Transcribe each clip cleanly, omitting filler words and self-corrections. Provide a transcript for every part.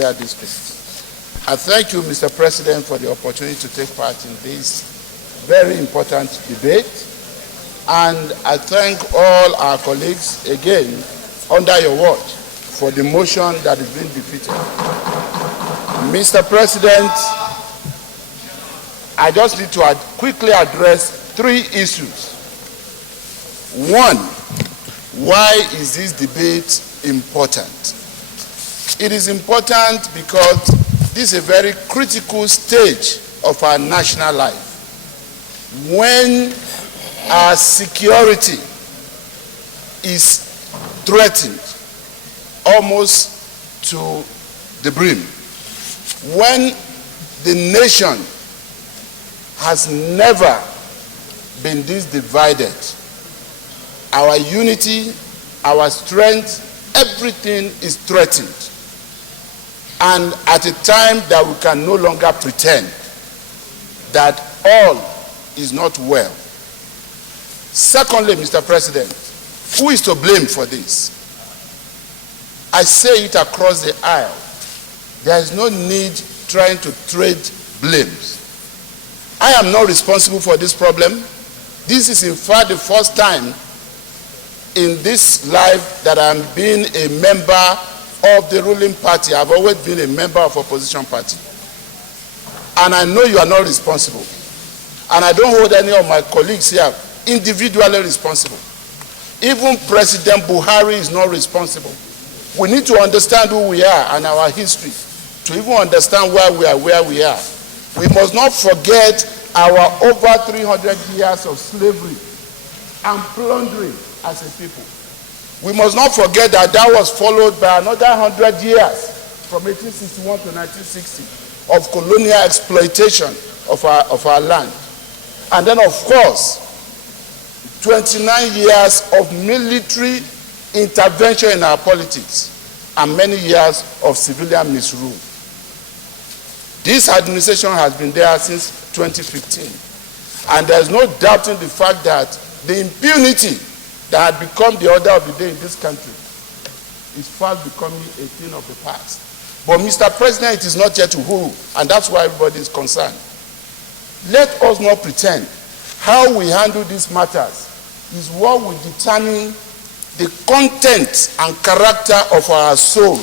senatorial district. I thank you, Mr. President, for the opportunity to take part in this very important debate. And I thank all our colleagues again under your watch for the motion that is being defeated. Mr. President, I just need to quickly address 3 issues. One, why is this debate important? It is important because this is a very critical stage of our national life. When our security is threatened almost to the brim, when the nation has never been this divided, our unity, our strength, everything is threatened. And at a time that we can no longer pretend that all is not well. Secondly, Mr. President, who is to blame for this? I say it across the aisle. There is no need trying to trade blames. I am not responsible for this problem. This is in fact the first time in this life that I'm being a member of the ruling party. I've always been a member of opposition party. And I know you are not responsible. And I don't hold any of my colleagues here individually responsible. Even President Buhari is not responsible. We need to understand who we are and our history to even understand why we are where we are. We must not forget our over 300 years of slavery and plundering as a people. We must not forget that that was followed by another 100 years from 1861 to 1960 of colonial exploitation of our land. And then, of course, 29 years of military intervention in our politics and many years of civilian misrule. This administration has been there since 2015. And there's no doubting the fact that the impunity that had become the order of the day in this country is fast becoming a thing of the past. But Mr. President, it is not yet to who, and that's why everybody is concerned. Let us not pretend. How we handle these matters is what will determine the content and character of our soul.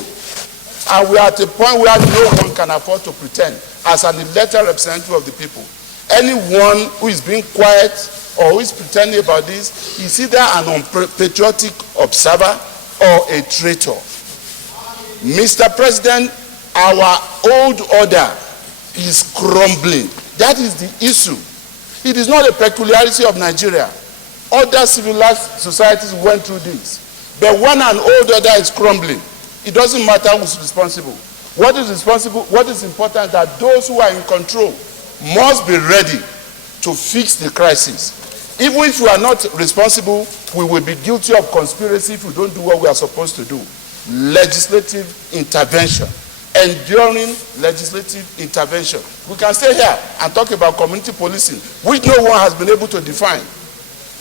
And we are at a point where no one can afford to pretend as an elected representative of the people. Anyone who is being quiet or who is pretending about this is either an unpatriotic observer or a traitor. Mr. President, our old order is crumbling. That is the issue. It is not a peculiarity of Nigeria. Other civilized societies went through this. But when an old order is crumbling, it doesn't matter who's responsible. What is responsible, what is important is that those who are in control must be ready to fix the crisis. Even if we are not responsible, we will be guilty of conspiracy if we don't do what we are supposed to do. Legislative intervention, enduring legislative intervention. We can stay here and talk about community policing, which no one has been able to define.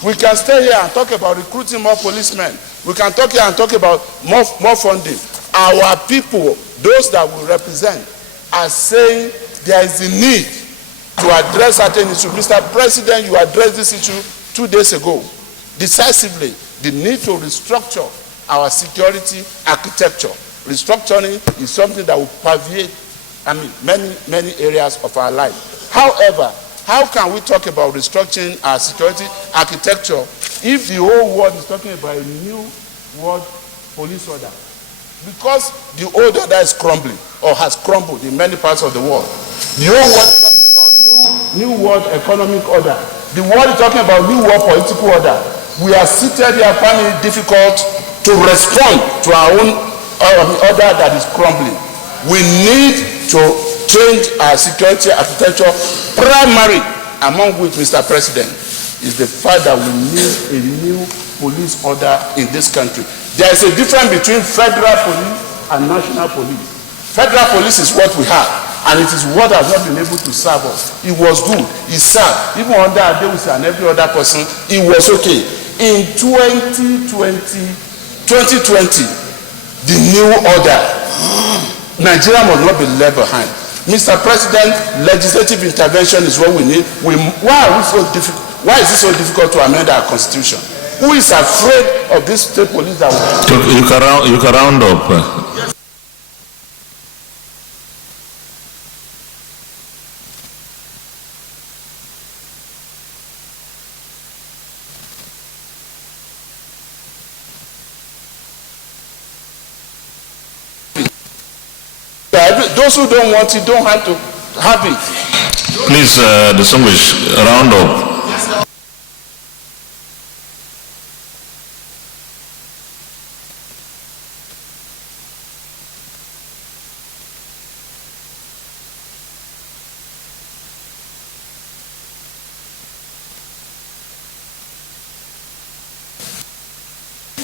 We can stay here and talk about recruiting more policemen. We can talk here and talk about more funding. Our people, those that we represent, are saying there is a need to address certain issues. Mr. President, you addressed this issue 2 days ago. Decisively, the need to restructure our security architecture. Restructuring is something that will pervade, many areas of our life. However, how can we talk about restructuring our security architecture if the whole world is talking about a new world police order? Because the old order is crumbling or has crumbled in many parts of the world. The whole world is talking about new world economic order. The world is talking about new world political order. We are seated here finding it difficult to respond to our own order that is crumbling. We need to change our security architecture. Primary, among which, Mr. President, is the fact that we need a new police order in this country. There is a difference between federal police and national police. Federal police is what we have, and it is what has not been able to serve us. It was good, it served. Even under Adewusi and every other person, it was okay. In 2020, the new order Nigeria must not be left behind. Mr. President, legislative intervention is what we need. Why is it so difficult to amend our constitution? Who is afraid of this state police that you can round up. Those who don't want it don't have to have it. Please distinguish, round up.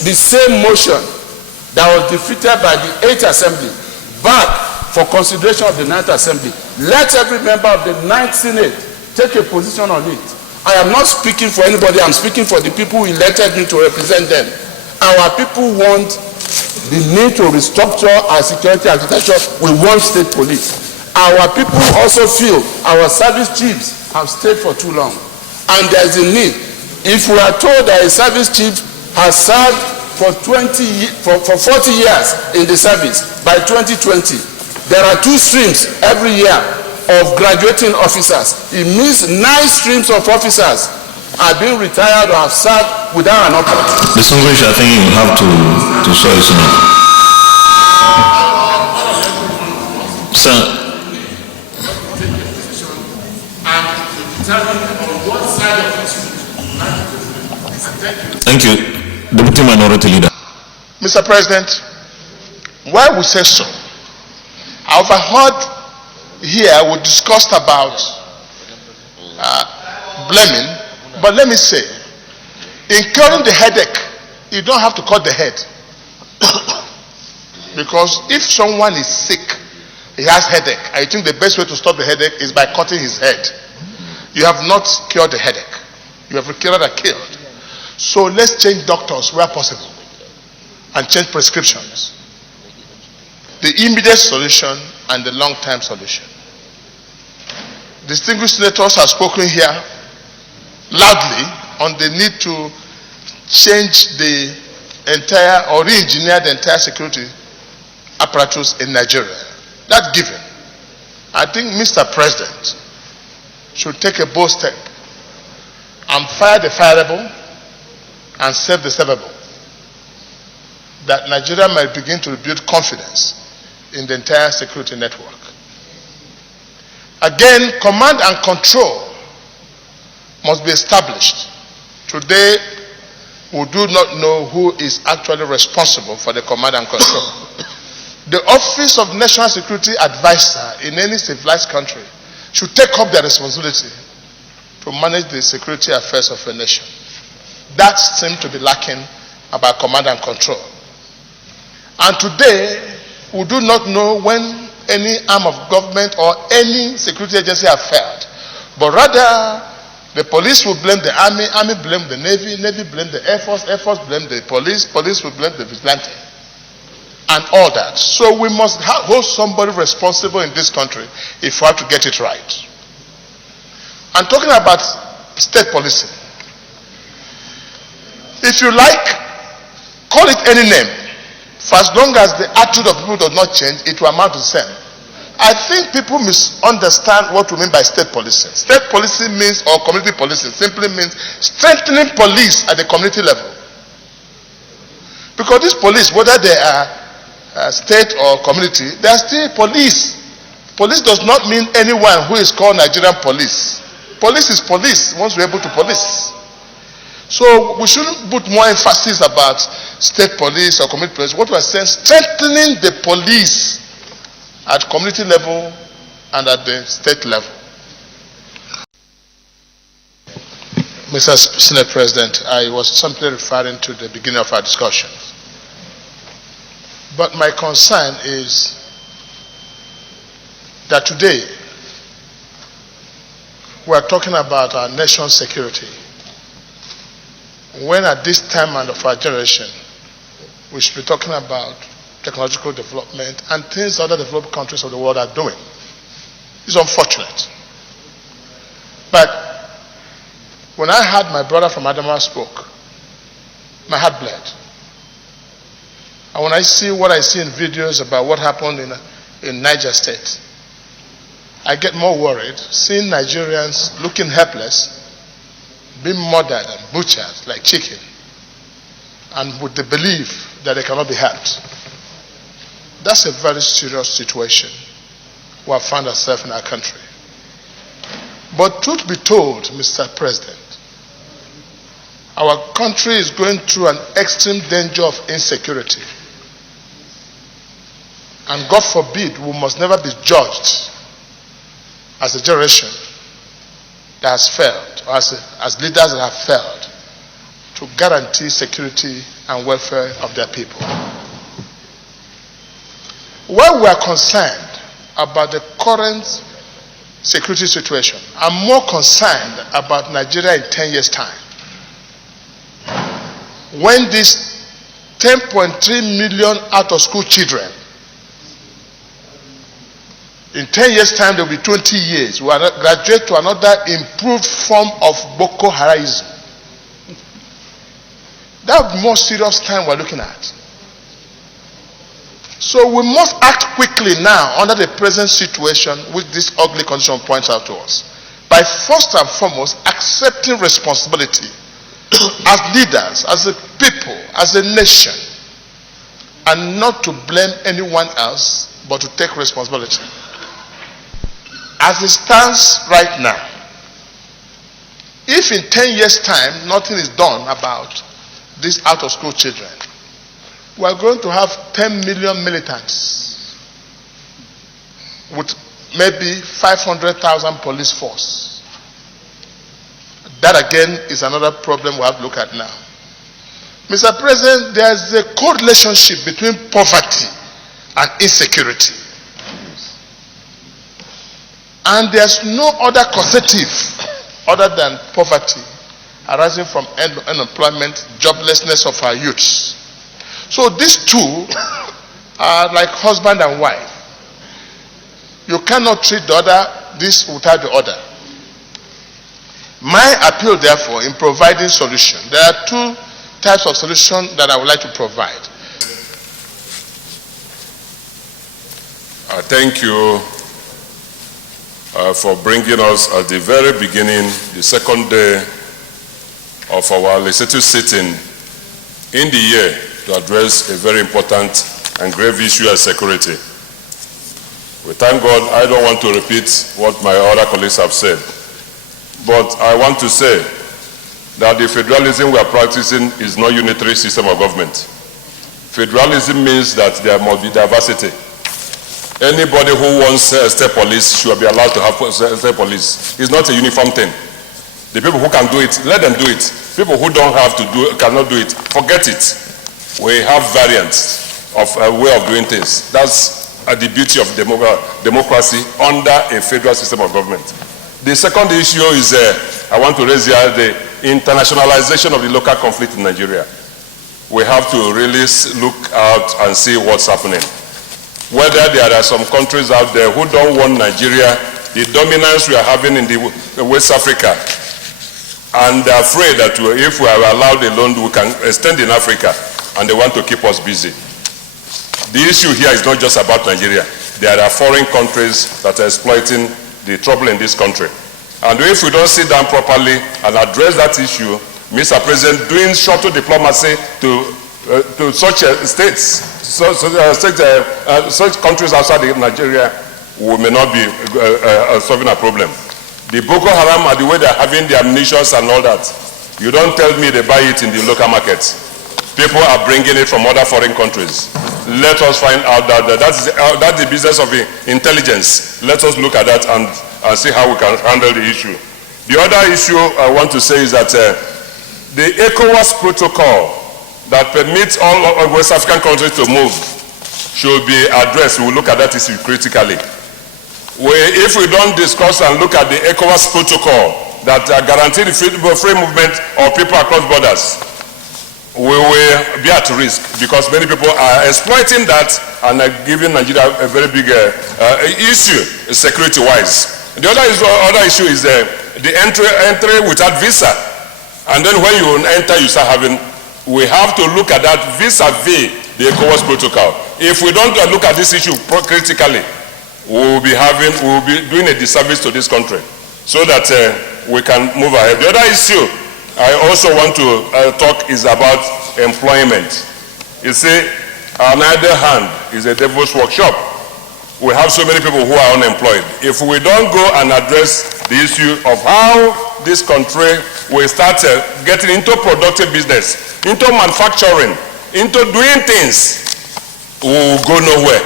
The same motion that was defeated by the 8th Assembly back for consideration of the 9th Assembly. Let every member of the 9th Senate take a position on it. I am not speaking for anybody, I'm speaking for the people who elected me to represent them. Our people want the need to restructure our security architecture with one state police. Our people also feel our service chiefs have stayed for too long. And there is a need. If we are told that a service chief has served for 40 years in the service, by 2020, there are 2 streams every year of graduating officers. It means 9 streams of officers are being retired or have served without an offer. Distinguished, I think you have to show it now. Sir. Take a position and determine on what side of this. Thank you. Deputy Minority Leader. Mr. President, why we say so? I overheard here we discussed about blaming, but let me say, in curing the headache, you don't have to cut the head. Because if someone is sick, he has headache, I think the best way to stop the headache is by cutting his head. You have not cured the headache. You have cured and killed. So let's change doctors where possible and change prescriptions. The immediate solution and the long-term solution. Distinguished senators have spoken here loudly on the need to change the entire or re-engineer the entire security apparatus in Nigeria. That's given. I think Mr. President should take a bold step and fire the fireable and save the savable, that Nigeria might begin to rebuild confidence in the entire security network. Again, command and control must be established. Today, we do not know who is actually responsible for the command and control. The Office of National Security Advisor in any civilized country should take up their responsibility to manage the security affairs of a nation. That seems to be lacking about command and control. And today, we do not know when any arm of government or any security agency have failed. But rather, the police will blame the army, army blame the navy, navy blame the air force blame the police, police will blame the vigilante, and all that. So we must hold somebody responsible in this country if we have to get it right. I'm talking about state policing. If you like, call it any name. For as long as the attitude of people does not change, it will amount to the same. I think people misunderstand what we mean by state policing. State policing means, or community policing, simply means strengthening police at the community level. Because these police, whether they are state or community, they are still police. Police does not mean anyone who is called Nigerian police. Police is police once we're able to police. So we shouldn't put more emphasis about state police or community police. What we're saying, strengthening the police at community level and at the state level. Mr. Senate President, I was simply referring to the beginning of our discussion. But my concern is that today we are talking about our nation's security, when at this time of our generation we should be talking about technological development, and things other developed countries of the world are doing. It's unfortunate. But when I heard my brother from Adamawa spoke, my heart bled. And when I see what I see in videos about what happened in Niger State, I get more worried seeing Nigerians looking helpless, being murdered and butchered like chicken, and with the belief that they cannot be helped. That's a very serious situation we have found ourselves in our country. But truth be told, Mr. President, our country is going through an extreme danger of insecurity. And God forbid, we must never be judged as a generation that has failed, or as leaders that have failed to guarantee security and welfare of their people. Where we are concerned about the current security situation, I'm more concerned about Nigeria in 10 years' time. When these 10.3 million out-of-school children, in 10 years' time, there will be 20 years, we will graduate to another improved form of Boko Haram. That would be more serious time we're looking at. So we must act quickly now under the present situation which this ugly condition points out to us, by first and foremost accepting responsibility as leaders, as a people, as a nation, and not to blame anyone else but to take responsibility. As it stands right now, if in 10 years' time nothing is done about these out-of-school children, we are going to have 10 million militants with maybe 500,000 police force. That again is another problem we have to look at now. Mr. President, there is a correlationship between poverty and insecurity. And there's no other causative other than poverty arising from unemployment, joblessness of our youths. So these two are like husband and wife. You cannot treat the other this without the other. My appeal, therefore, in providing solution, there are two types of solution that I would like to provide. Thank you for bringing us at the very beginning, the second day of our legislative sitting in the year, to address a very important and grave issue as security. We thank God. I don't want to repeat what my other colleagues have said, but I want to say that the federalism we are practicing is not a unitary system of government. Federalism means that there must be diversity. Anybody who wants state police should be allowed to have state police. It's not a uniform thing. The people who can do it, let them do it. People who don't have to do, cannot do it, forget it. We have variants of way of doing things. That's the beauty of democracy under a federal system of government. The second issue is, I want to raise here, the internationalization of the local conflict in Nigeria. We have to really look out and see what's happening. Whether there are some countries out there who don't want Nigeria, the dominance we are having in the West Africa, and they're afraid that if we are allowed alone, we can extend in Africa, and they want to keep us busy. The issue here is not just about Nigeria. There are foreign countries that are exploiting the trouble in this country. And if we don't sit down properly and address that issue, Mr. President, doing shuttle diplomacy to such states, such countries outside Nigeria, we may not be solving a problem. The Boko Haram are the way they're having the ammunitions and all that. You don't tell me they buy it in the local markets. People are bringing it from other foreign countries. Let us find out that that's the business of intelligence. Let us look at that and see how we can handle the issue. The other issue I want to say is that the ECOWAS protocol that permits all West African countries to move should be addressed. We will look at that issue critically. If we don't discuss and look at the ECOWAS protocol that guarantees the free movement of people across borders, we will be at risk because many people are exploiting that and are giving Nigeria a very big issue security-wise. The other issue is the entry without visa. And then when you enter, you start having, we have to look at that vis-a-vis the ECOWAS protocol. If we don't look at this issue critically, we will be doing a disservice to this country so that we can move ahead. The other issue I also want to talk is about employment. You see, on either hand is a devil's workshop. We have so many people who are unemployed. If we don't go and address the issue of how this country will start getting into productive business, into manufacturing, into doing things, we will go nowhere.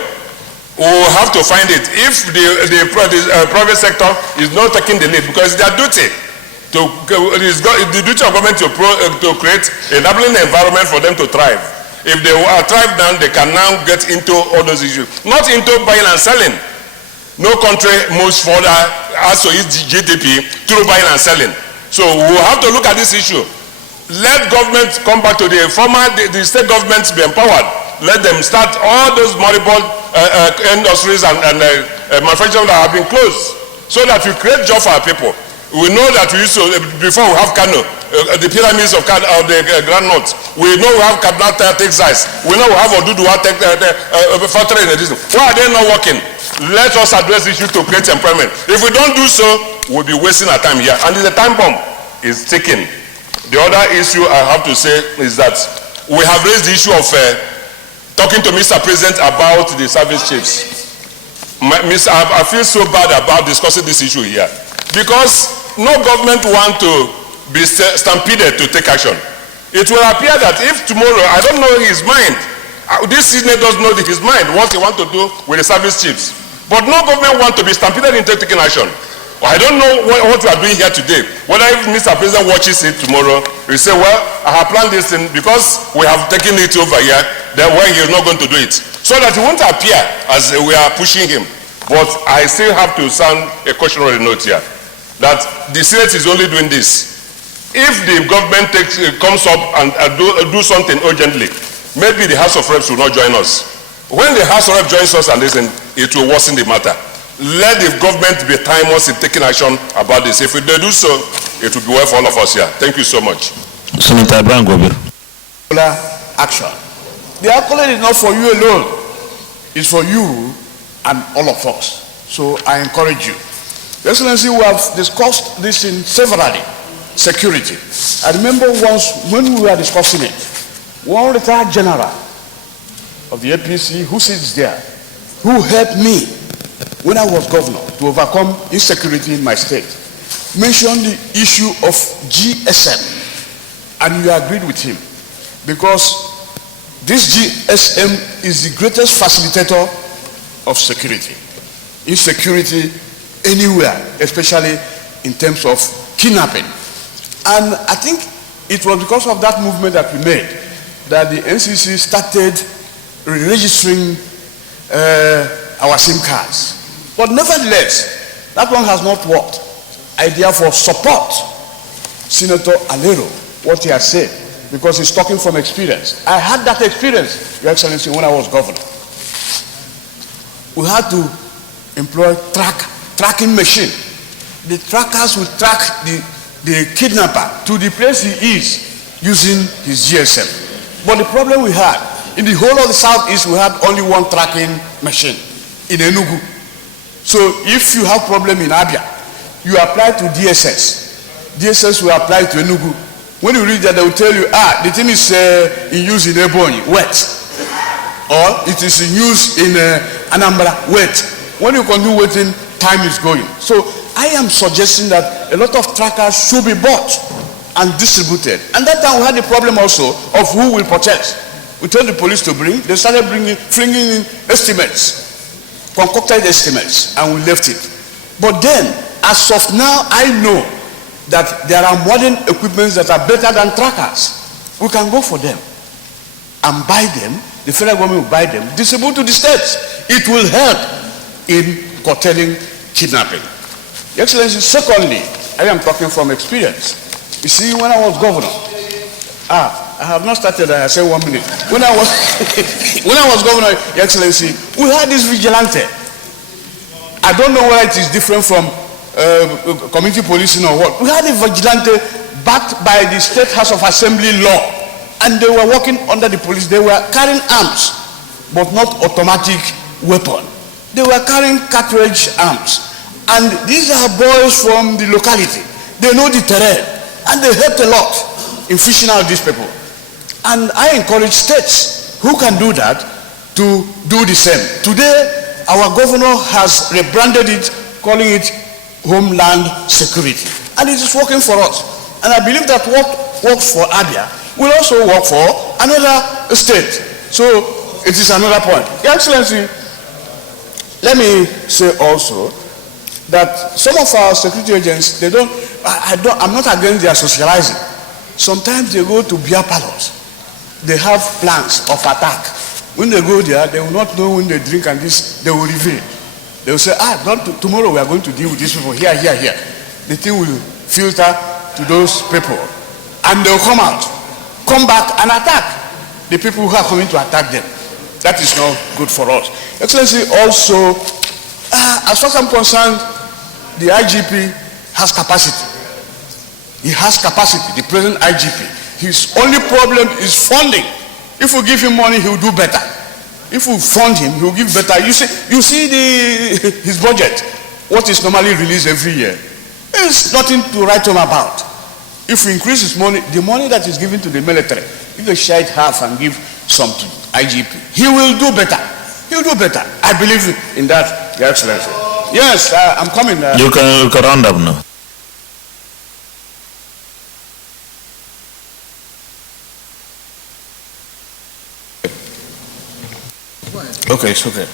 We will have to find it. If the private sector is not taking the lead, because it's their duty. The duty of government to create an enabling environment for them to thrive. If they thrive down, they can now get into all those issues. Not into buying and selling. No country moves further as to its GDP through buying and selling. So we have to look at this issue. Let government come back to the state governments be empowered. Let them start all those moribund industries and manufacturing that have been closed so that we create jobs for our people. We know that we used to, before we have Kano, the pyramids of the Grand North, we know we have Kaduna, Texas, we know we have Oduduwa factory in the distance. Why are they not working? Let us address the issue to create employment. If we don't do so, we'll be wasting our time here. And the time bomb is ticking. The other issue I have to say is that we have raised the issue of talking to Mr. President about the service chiefs. I feel so bad about discussing this issue here because no government wants to be stampeded to take action. It will appear that if tomorrow, I don't know his mind, this senator doesn't know his mind, what he wants to do with the service chiefs. But no government wants to be stampeded into taking action. I don't know what we are doing here today. Whether if Mr. President watches it tomorrow, he say, well, I have planned this thing because we have taken it over here, then when he is not going to do it. So that it won't appear as we are pushing him. But I still have to sound a cautionary note here, that the Senate is only doing this. If the government comes up and do something urgently, maybe the House of Reps will not join us. When the House of Reps joins us and listen, it will worsen the matter. Let the government be timely in taking action about this. If they do so, it will be well for all of us here. Thank you so much. Senator Brangobi. Action. The accolade is not for you alone. It's for you and all of us. So I encourage you. Your Excellency, we have discussed this in severally. Security. I remember once when we were discussing it, one retired general of the APC who sits there, who helped me when I was governor to overcome insecurity in my state, mentioned the issue of GSM, and you agreed with him because this GSM is the greatest facilitator of security. Insecurity anywhere, especially in terms of kidnapping. And I think it was because of that movement that we made that the NCC started registering our SIM cards. But nevertheless, that one has not worked. I therefore support Senator Alero, what he has said, because he's talking from experience. I had that experience, Your Excellency, when I was governor. We had to employ tracking machine. The trackers will track the kidnapper to the place he is using his GSM. But the problem we had, in the whole of the southeast, we had only one tracking machine in Enugu. So if you have problem in Abia, you apply to DSS. DSS will apply to Enugu. When you read that, they will tell you, the thing is in use in Ebonyi, wet. Or it is in use in Anambra, wet. When you continue waiting, time is going. So I am suggesting that a lot of trackers should be bought and distributed. And that time we had the problem also of who will purchase. We told the police to bring, they started flinging in estimates, concocted estimates, and we left it. But then, as of now, I know that there are modern equipments that are better than trackers. We can go for them and buy them. The federal government will buy them, distribute to the states. It will help in curtailing kidnapping. Your Excellency, secondly, I am talking from experience. You see, when I was governor, I have not started. I say 1 minute. When I was when I was governor, Your Excellency, we had this vigilante. I don't know whether it is different from community policing or what. We had a vigilante backed by the State House of Assembly law, and they were working under the police. They were carrying arms, but not automatic weapon. They were carrying cartridge arms, and these are boys from the locality. They know the terrain, and they helped a lot in fishing out these people. And I encourage states who can do that to do the same. Today, our governor has rebranded it, calling it Homeland Security. And it is working for us. And I believe that what works for Abia will also work for another state. So it is another point. Your Excellency, let me say also that some of our security agents, I'm not against their socializing. Sometimes they go to beer parlors. They have plans of attack. When they go there, they will not know when they drink, and this, they will reveal. They will say, tomorrow we are going to deal with these people here. The thing will filter to those people. And they will come back and attack the people who are coming to attack them. That is not good for us. Excellency, also, as far as I'm concerned, the IGP has capacity. He has capacity, the present IGP. His only problem is funding. If we give him money, he will do better. If we fund him, he will give better. You see his budget, what is normally released every year. There's nothing to write home about. If we increase his money, the money that is given to the military, if they share it half and give some to IGP, he will do better. He will do better. I believe in that, Your Excellency. Yes, I'm coming. You can round up now. Okay, it's okay.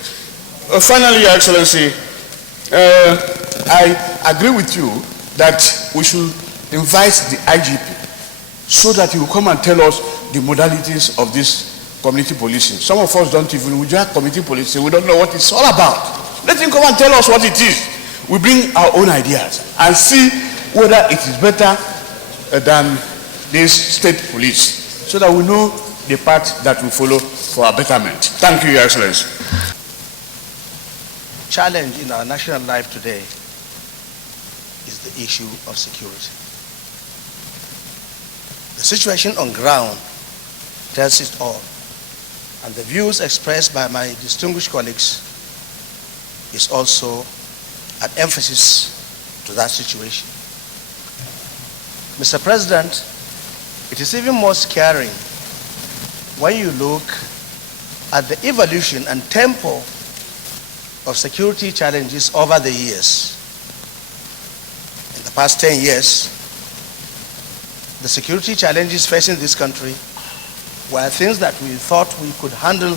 Finally, Your Excellency, I agree with you that we should invite the IGP so that he will come and tell us the modalities of this community policing. Some of us don't even, we just community policing, we don't know what it's all about. Let him come and tell us what it is. We bring our own ideas and see whether it is better than this state police, so that we know the path that we follow for our betterment. Thank you, Your Excellency. Challenge in our national life today is the issue of security. The situation on ground tells it all, and the views expressed by my distinguished colleagues is also an emphasis to that situation. Mr. President, it is even more scary when you look at the evolution and tempo of security challenges over the years. In the past 10 years, the security challenges facing this country were things that we thought we could handle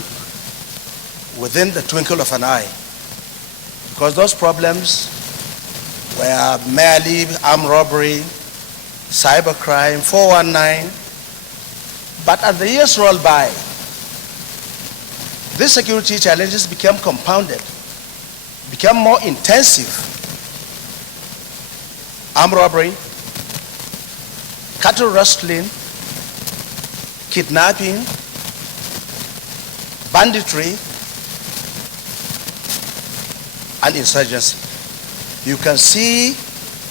within the twinkle of an eye, because those problems were merely armed robbery, cybercrime, 419. But as the years rolled by, these security challenges became compounded, became more intensive. Armed robbery, cattle rustling, kidnapping, banditry, and insurgency. You can see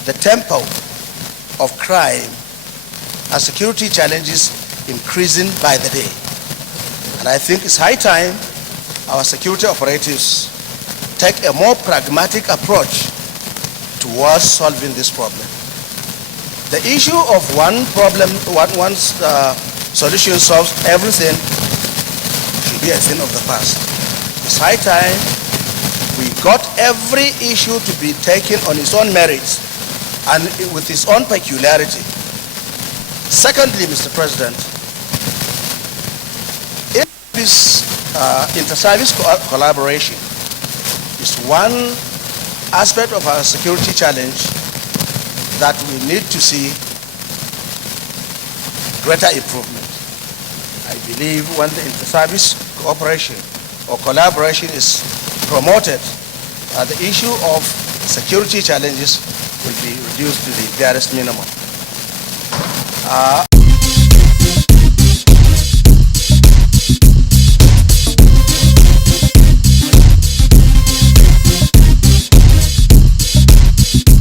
the tempo of crime and security challenges increasing by the day. And I think it's high time our security operatives take a more pragmatic approach towards solving this problem. The issue of one problem, one solution solves everything should be a thing of the past. It's high time we got every issue to be taken on its own merits and with its own peculiarity. Secondly, Mr. President, this inter-service collaboration is one aspect of our security challenge that we need to see greater improvement. I believe when the inter-service cooperation or collaboration is promoted, the issue of security challenges will be reduced to the barest minimum.